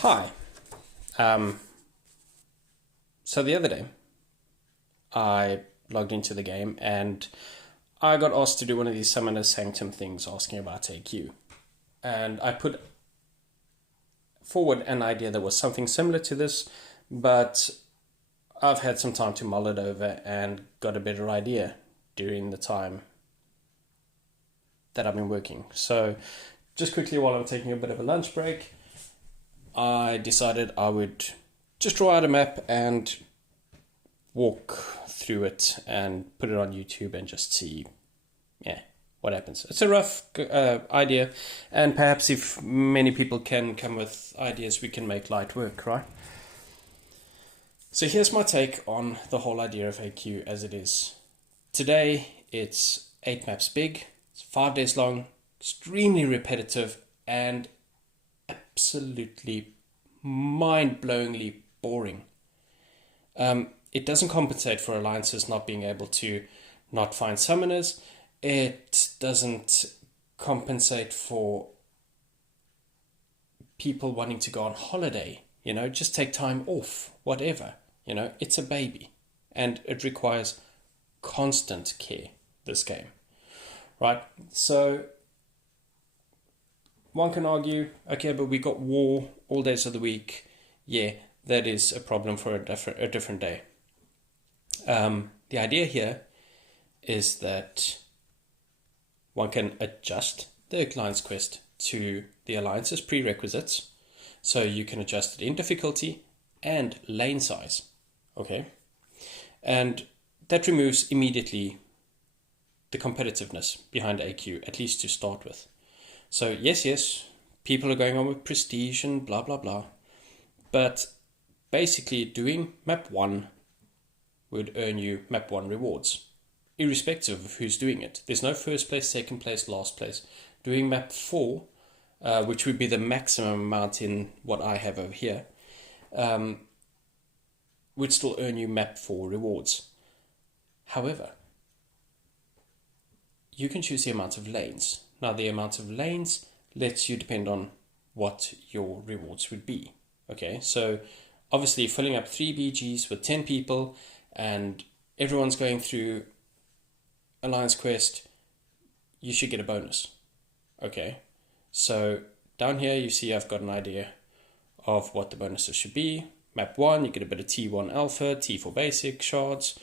Hi. Um, so the other day, I logged into the game and I got asked to do one of these Summoner Sanctum things asking about AQ. And I put forward an idea that was something similar to this, but I've had some time to mull it over and got a better idea during the time that I've been working. So, just quickly while I'm taking a bit of a lunch break, I decided I would just draw out a map and walk through it and put it on YouTube and just see, what happens. It's a rough idea, and perhaps if many people can come with ideas, we can make light work, right? So here's my take on the whole idea of AQ as it is. Today, it's 8 maps big, it's 5 days long, extremely repetitive, and absolutely mind-blowingly boring. It doesn't compensate for alliances not being able to not find summoners. It doesn't compensate for people wanting to go on holiday, just take time off, whatever. It's a baby and it requires constant care, this game, right? So one can argue, okay, but we got war all days of the week. Yeah, that is a problem for a different day. The idea here is that one can adjust the Alliance quest to the Alliance's prerequisites. So you can adjust it in difficulty and lane size. Okay? And that removes immediately the competitiveness behind AQ, at least to start with. So yes, people are going on with prestige and blah, blah, blah. But basically doing map 1 would earn you map 1 rewards, irrespective of who's doing it. There's no first place, second place, last place. Doing map 4, which would be the maximum amount in what I have over here, would still earn you map 4 rewards. However, you can choose the amount of lanes. Now, the amount of lanes lets you depend on what your rewards would be. Okay, so obviously filling up 3 BGs with 10 people and everyone's going through Alliance Quest, you should get a bonus. Okay, so down here you see I've got an idea of what the bonuses should be. Map 1, you get a bit of T1 Alpha, T4 Basic shards,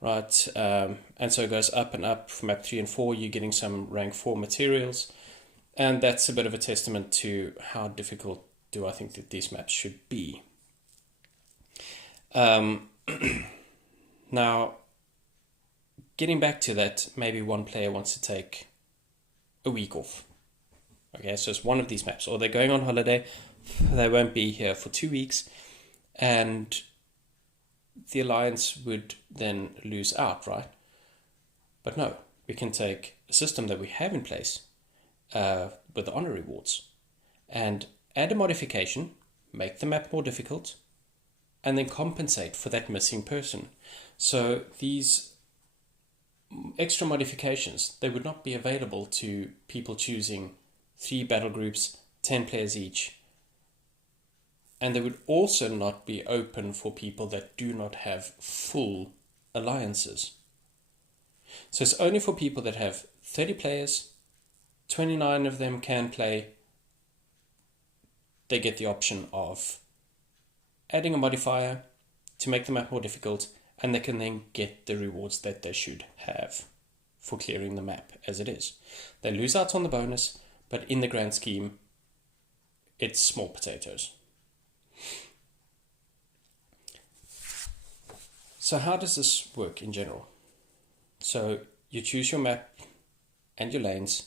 right? And so it goes up and up. For map 3 and 4, you're getting some rank 4 materials. And that's a bit of a testament to how difficult do I think that these maps should be. Now, getting back to that, maybe one player wants to take a week off. Okay, so it's one of these maps, or they're going on holiday, they won't be here for 2 weeks, and the Alliance would then lose out, right? But no, we can take a system that we have in place with the honor rewards and add a modification, make the map more difficult, and then compensate for that missing person. So these extra modifications, they would not be available to people choosing 3 battle groups, 10 players each. And they would also not be open for people that do not have full alliances. So it's only for people that have 30 players, 29 of them can play. They get the option of adding a modifier to make the map more difficult, and they can then get the rewards that they should have for clearing the map as it is. They lose out on the bonus, but in the grand scheme, it's small potatoes. So how does this work in general? So you choose your map and your lanes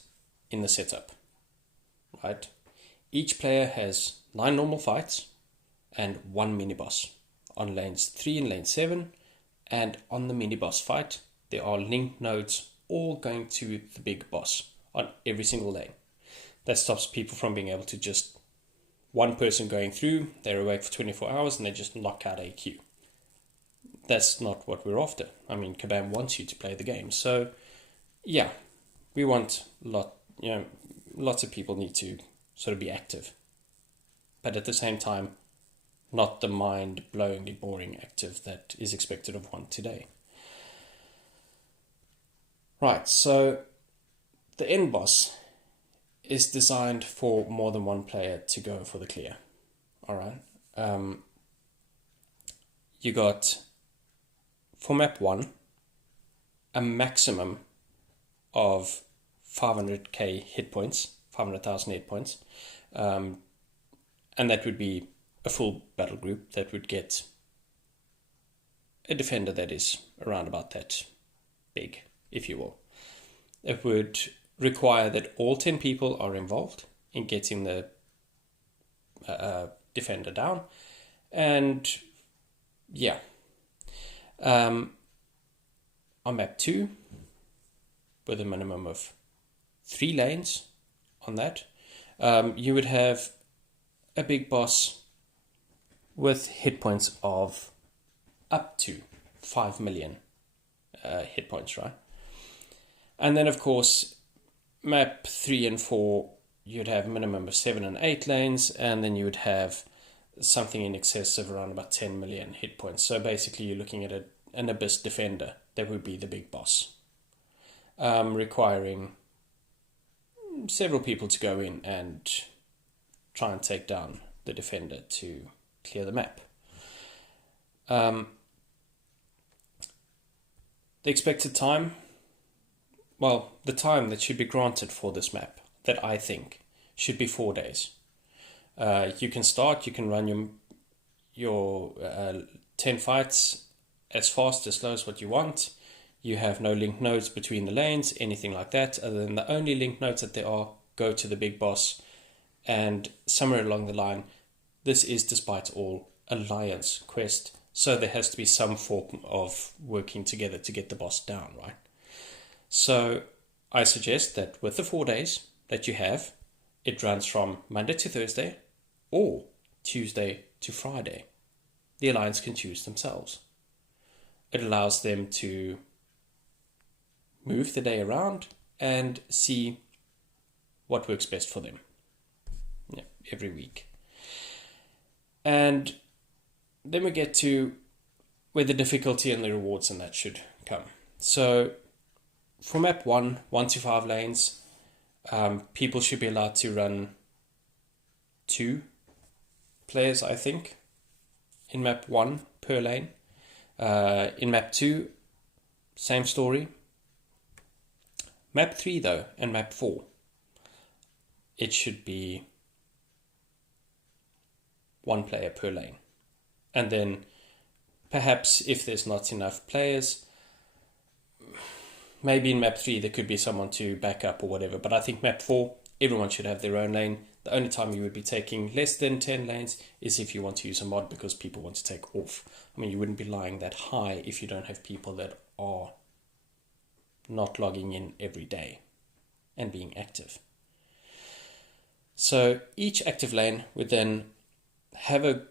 in the setup, right? Each player has 9 normal fights and 1 mini-boss on lanes 3 and lane 7, and on the mini-boss fight, there are link nodes all going to the big boss on every single lane. That stops people from being able to just one person going through, they're awake for 24 hours and they just knock out AQ. That's not what we're after. I mean, Kabam wants you to play the game. So, yeah, we want lots of people need to sort of be active. but at the same time, not the mind-blowingly boring active that is expected of one today. Right, so the end boss is designed for more than one player to go for the clear. Alright. You got, for map 1, a maximum of 500k hit points, 500,000 hit points. And that would be a full battle group that would get a defender that is around about that big, if you will. It would require that all 10 people are involved in getting the defender down. And yeah. On map 2, with a minimum of 3 lanes on that, you would have a big boss with hit points of up to 5 million hit points, right? And then, of course, map 3 and 4, you'd have a minimum of 7 and 8 lanes, and then you would have something in excess of around about 10 million hit points. So basically, you're looking at an Abyss defender that would be the big boss, requiring several people to go in and try and take down the defender to clear the map. The expected time, well, the time that should be granted for this map, that I think should be 4 days. You can run your 10 fights as fast, as slow as what you want. You have no linked nodes between the lanes, anything like that, other than the only linked nodes that there are go to the big boss. And somewhere along the line, this is, despite all, alliance quest, so there has to be some form of working together to get the boss down, right? So I suggest that with the 4 days that you have, it runs from Monday to Thursday or Tuesday to Friday. The alliance can choose themselves. It allows them to move the day around and see what works best for them every week. And then we get to where the difficulty and the rewards and that should come. So for map 1 to 5 lanes, people should be allowed to run 2 players, I think, in map 1 per lane. In map 2, same story. Map 3 though, and map 4, it should be 1 player per lane. And then perhaps if there's not enough players, maybe in map 3 there could be someone to back up or whatever. But I think map 4, everyone should have their own lane. The only time you would be taking less than 10 lanes is if you want to use a mod because people want to take off. I mean, you wouldn't be lying that high if you don't have people that are not logging in every day and being active. So each active lane would then have a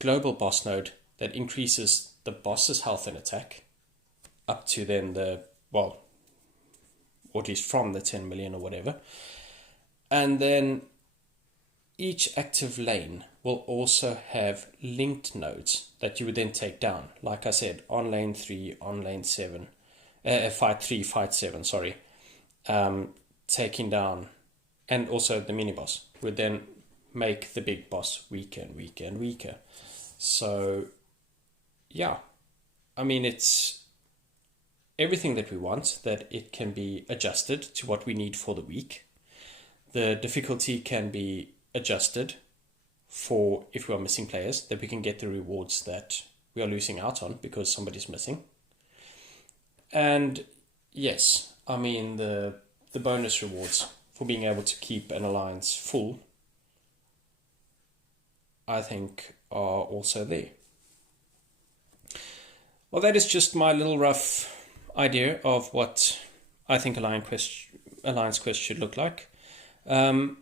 global boss node that increases the boss's health and attack up to then or at least from the 10 million or whatever. And then each active lane will also have linked nodes that you would then take down. Like I said, on lane 3, on lane 7, fight 3, fight 7, sorry. Taking down, and also the mini boss would then make the big boss weaker and weaker and weaker. So, yeah, I mean, it's everything that we want, that it can be adjusted to what we need for the week. The difficulty can be adjusted for if we are missing players, that we can get the rewards that we are losing out on because somebody's missing. And yes, I mean, the bonus rewards for being able to keep an alliance full, I think, are also there. Well, that is just my little rough idea of what I think Alliance Quest should look like. Drop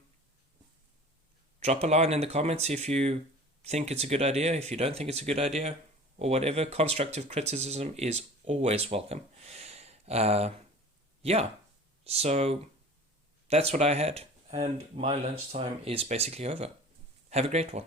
a line in the comments if you think it's a good idea, if you don't think it's a good idea, or whatever. Constructive criticism is always welcome. So that's what I had, and my lunchtime is basically over. Have a great one.